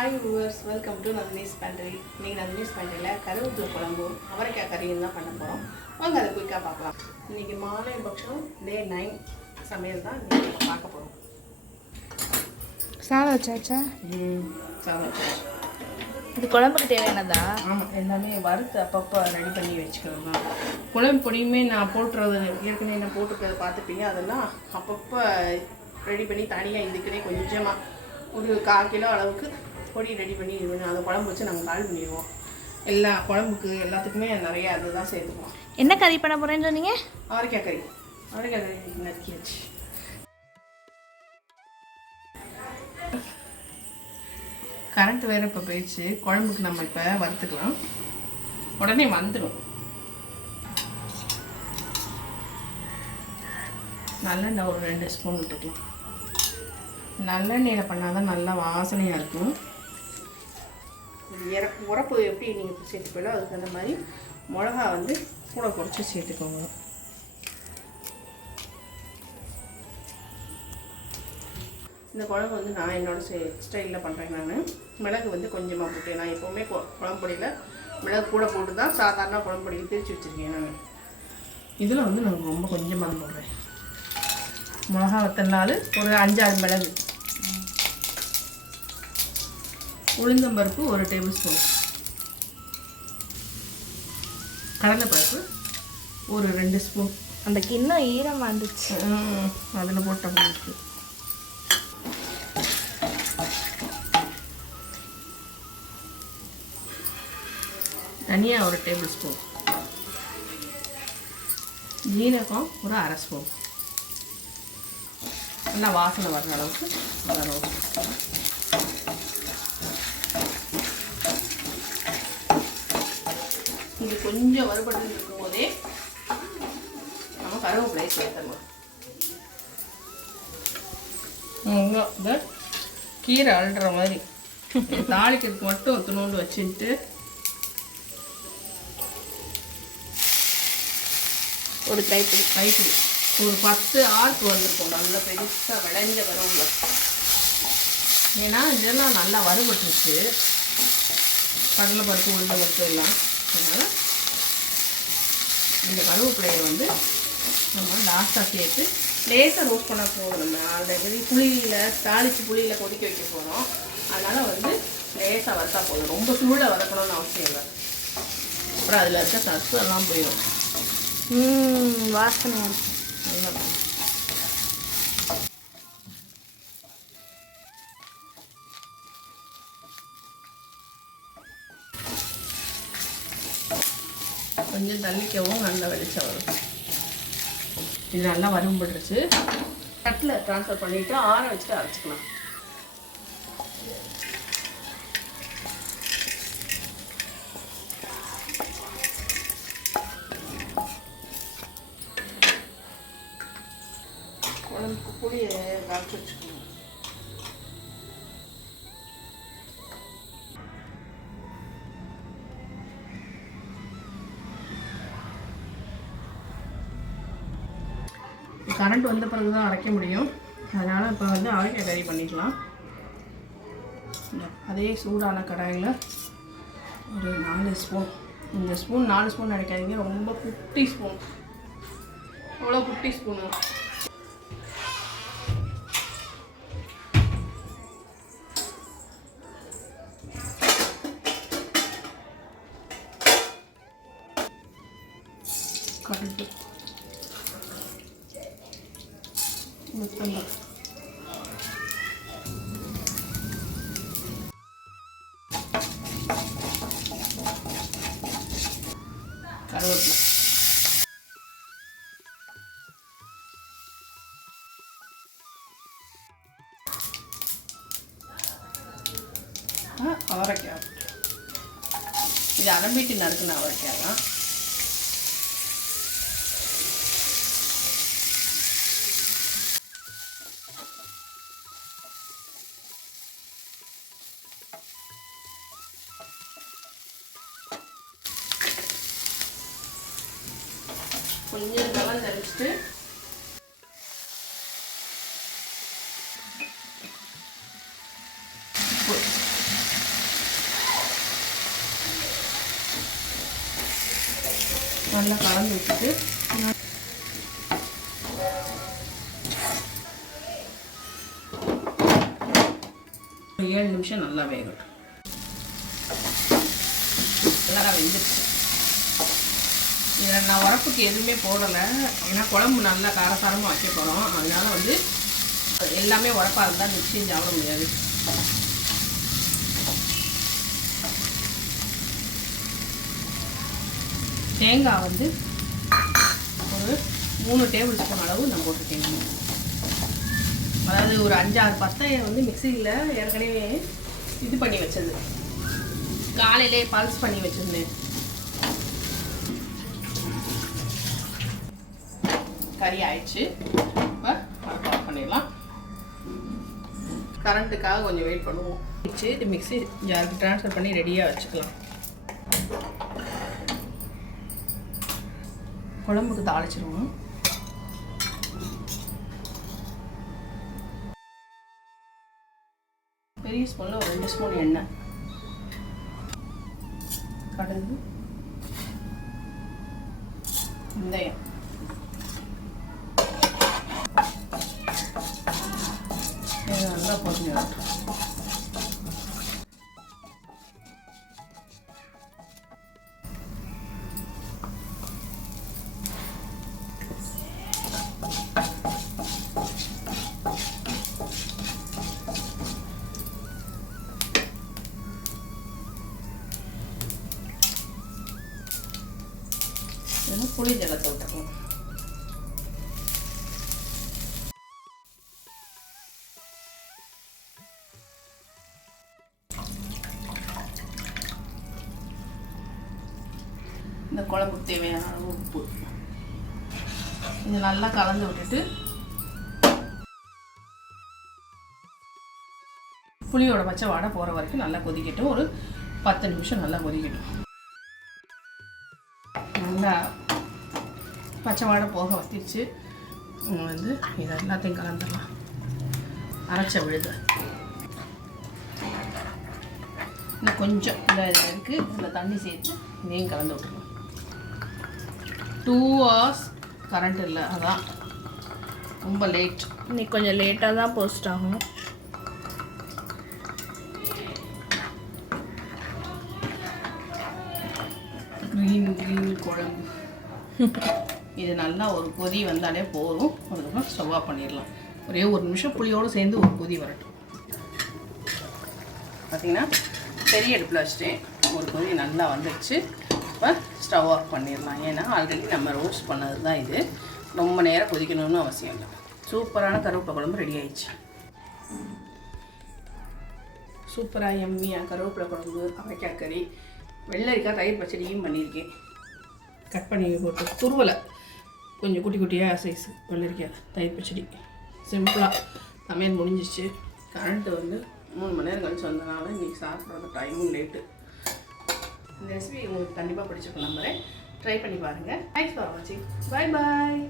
Hi viewers, welcome to Nandini's pantry. இன்றைக்கி நந்தினிஸ் பேண்ட்ரியில் கருவேப்பிலை குழம்பும் அவரைக்காய் கறியும் தான் பண்ண போகிறோம். வாங்க அதை குயிக்காக பார்க்கலாம். இன்றைக்கி மாலை பட்சம் டே 9 சமையல் தான் இன்றைக்கி நம்ம பார்க்க போகிறோம். சாதம் வச்சாச்சா? சாதம் வச்சாச்சு. இது குழம்புக்கு தேவையானதா? ஆமாம், எல்லாமே வறுத்து அப்பப்போ ரெடி பண்ணி வச்சுக்கணும் தான். குழம்பு பொடியுமே நான் போட்டுறது ஏற்கனவே நான் போட்டுக்கிறத பார்த்துப்பீங்க. அதெல்லாம் அப்பப்போ ரெடி பண்ணி தனியாக இதுக்குன்னே கொஞ்சமாக ஒரு 1/4 கிலோ அளவுக்கு பொடி ரெடி பண்ணி இது பண்ணி அதை குழம்பு வச்சு நாங்கள் கால் பண்ணிடுவோம். எல்லா குழம்புக்கு எல்லாத்துக்குமே நிறைய அதுதான் சேர்த்துக்குவோம். என்ன கறி பண்ண போகிறேன்னு சொன்னீங்க? அவரைக்காய் கறி. அவரைக்காய் கறி நறுக்கியாச்சு. கரண்ட் வேறு இப்போ போயிடுச்சு. குழம்புக்கு நம்ம இப்போ வறுத்துக்கலாம். உடனே வந்துடும். நல்லெண்ணெய் ஒரு 2 ஸ்பூன் விட்டுக்கலாம். நல்லெண்ணெயில் பண்ணால் தான் நல்லா வாசனையாக இருக்கும். உரப்பு எப்படி நீங்கள் சேர்த்துப்பீங்களோ அதுக்கு அந்த மாதிரி மிளகா வந்து கூட குறைச்சி சேர்த்துக்கோங்க. இந்த குழம்பு வந்து நான் என்னோடய ஸ்டைலில் பண்ணுறேன். நான் மிளகு வந்து கொஞ்சமாக போட்டு, நான் எப்போவுமே குழம்பு பொடியில் மிளகு கூட போட்டு தான் சாதாரண குழம்பு பொடியை பிரித்து வச்சுருக்கேன். நான் இதில் வந்து நான் ரொம்ப கொஞ்சமாக போடுறேன். மிளகா வத்தல்னாலும் ஒரு 5-6 மிளகு, உளுந்தம்பருப்பு 1 டேபிள் ஸ்பூன், கடலைப்பருப்பு ஒரு 2 ஸ்பூன். அந்த கிண்ணம் ஈரமாக இருந்துச்சு, அதில் போட்ட போட்டு தனியாக ஒரு டேபிள் ஸ்பூன், ஜீரகம் ஒரு 1/2 ஸ்பூன். நல்லா வாசனை வர்ற அளவுக்கு வதணும். இது கொஞ்சம் வறுபட்டு இருக்கும் போதே நம்ம கருவேப்பிலை சேர்த்துடலாம். இந்த கீரை அழுற மாதிரி தாளிக்கிறதுக்கு மட்டும் ஒத்துணோண்டு வச்சுட்டு ஒரு கைப்பிடி ஒரு 10 ஆர்க்கு வந்திருக்கும். நல்லா பெருசாக விளைஞ்ச கருவேப்பிலை. ஏன்னா இதெல்லாம் நல்லா வறுபட்டுருச்சு, கடலை பருப்பு உளுந்த பருப்பு எல்லாம். அதனால் இந்த கருவேப்பிலையை வந்து நம்ம லாஸ்ட்டாக சேர்த்து லேசாக ரோஸ்ட் பண்ண போகிறோம். நம்ம ஆல்ரெடி புளியில் தாளித்து புளியில் கொதிக்க வைக்க போகிறோம். அதனால் வந்து லேசாக வறுத்தா போதும். ரொம்ப சூடாக வதக்கணும்னு அவசியம் இல்லை. அப்புறம் அதில் இருக்க சத்து எல்லாம் போயிடும். வாசனையாக இருக்கும். கொஞ்சம் தள்ளிக்கவும் நல்லா வெளிச்சம் வரும். இது நல்லா வறுபட்டுருச்சு. தட்டில் ட்ரான்ஸ்ஃபர் பண்ணிவிட்டு ஆற வச்சுட்டு அரைச்சிக்கலாம். குழம்புக்கு புளியை கரைச்சி வச்சுக்கணும். கரண்ட் வந்த பிறகு தான் அரைக்க முடியும். அதனால் இப்போ வந்து அவரைக்காய் கறி பண்ணிக்கலாம். அதே சூடான கடாயில் ஒரு 4 ஸ்பூன், இந்த ஸ்பூன் 4 ஸ்பூன் நினைக்காதீங்க, ரொம்ப குட்டி ஸ்பூன். அவ்வளோ குட்டி ஸ்பூனு. கடுகு, முத்தம்பருப்பு, கருவேப்பிலை, அவரைக்காய். இது அலம்பிட்டு நறுக்குன அவரைக்காய் தான். கொஞ்சம் லெமன் நினச்சிட்டு உப்பு நல்லா கலந்து வச்சுட்டு 7 நிமிஷம் நல்லா வேகட்டும். நல்லா வெந்துடுச்சு. இதில் நான் உரப்புக்கு எதுவுமே போடலை, ஏன்னா குழம்பு நல்லா காரசாரமாக வைக்க போகிறோம். அதனால வந்து எல்லாமே உரப்பாக இருந்தால் நிச்சயம் சாப்பிட முடியாது. தேங்காய் வந்து ஒரு 3 டேபிள் ஸ்பூன் அளவு நான் போட்டிருக்கேன். அதாவது ஒரு 5-6 பத்தையை வந்து மிக்சியில் ஏற்கனவே இது பண்ணி வச்சது, காலையிலே பல்ஸ் பண்ணி வச்சுருந்தேன். கறி ஆயிடுச்சு. இப்போ ஆஃப் பண்ணிடலாம். கரண்ட்டுக்காக கொஞ்சம் வெயிட் பண்ணுவோம். இது மிக்ஸி ஜாருக்கு ட்ரான்ஸ்ஃபர் பண்ணி ரெடியாக வச்சுக்கலாம். குழம்புக்கு தாளிச்சிருவோம். பெரிய ஸ்பூனில் ஒரு 2 ஸ்பூன் எண்ணெய், கடுகு, வெந்தயம், நல்லா பொரிஞ்சு புளி ஜலத்தை விட்டுருவோம். இந்த குழம்புக்கு தேவையான அளவு உப்பு இது நல்லா கலந்து விட்டுட்டு புளியோட பச்சை வாடை போகிற வரைக்கும் நல்லா கொதிக்கட்டும். ஒரு 10 நிமிஷம் நல்லா கொதிக்கட்டும். நல்லா பச்சை வாடை போக வத்திடுச்சு. வந்து இதை எல்லாத்தையும் கலந்துடலாம். அரைச்ச விழுது இன்னும் கொஞ்சம் இந்த இதில் இருக்குது, இதில் தண்ணி சேர்த்து இதையும் கலந்து விட்டுருலாம். 2 hours கரண்ட் இல்லை, அதான் ரொம்ப லேட். இன்னைக்கு கொஞ்சம் லேட்டாக தான் போஸ்ட் ஆகும். க்ரீன் குழம்பு இது நல்லா ஒரு கொதி வந்தாலே போதும். அதுக்கப்புறம் ஸ்டவ் ஆஃப் பண்ணிடலாம். ஒரே 1 நிமிஷம் புளியோடு சேர்ந்து ஒரு கொதி வரட்டும். பார்த்திங்கன்னா பெரிய அடுப்பில் வச்சுட்டேன். ஒரு கொதி நல்லா வந்துடுச்சு. இப்போ ஸ்டவ் ஆஃப் பண்ணிடலாம். ஏன்னா ஆல்ரெடி நம்ம ரோஸ்ட் பண்ணது தான் இது, ரொம்ப நேரம் கொதிக்கணும்னு அவசியம் இல்லை. சூப்பரான கருவேப்பிலை குழம்பு ரெடி ஆயிடுச்சு. சூப்பராக எம்மியாக கருவேப்பிலை குழம்பு, அவரைக்காய் கறி, வெள்ளரிக்காய் தயிர் பச்சடியும் பண்ணியிருக்கேன். கட் பண்ணி போட்டு துருவலை கொஞ்சம் குட்டி குட்டியாக சைஸ் வெள்ளரிக்காய் தயிர் பச்சடி. சிம்பிளாக சமையல் முடிஞ்சிச்சு. கரண்ட்டு வந்து 3 மணி நேரம் கழிச்சு வந்தனால இன்றைக்கி சாப்பிட்றது டைமும் லேட்டு. இந்த ரெசிபி உங்களுக்கு கண்டிப்பாக பிடிச்சிருக்கும் நம்புறேன். ட்ரை பண்ணி பாருங்கள். தேங்க்ஸ் ஃபார் வாட்சிங். Bye bye.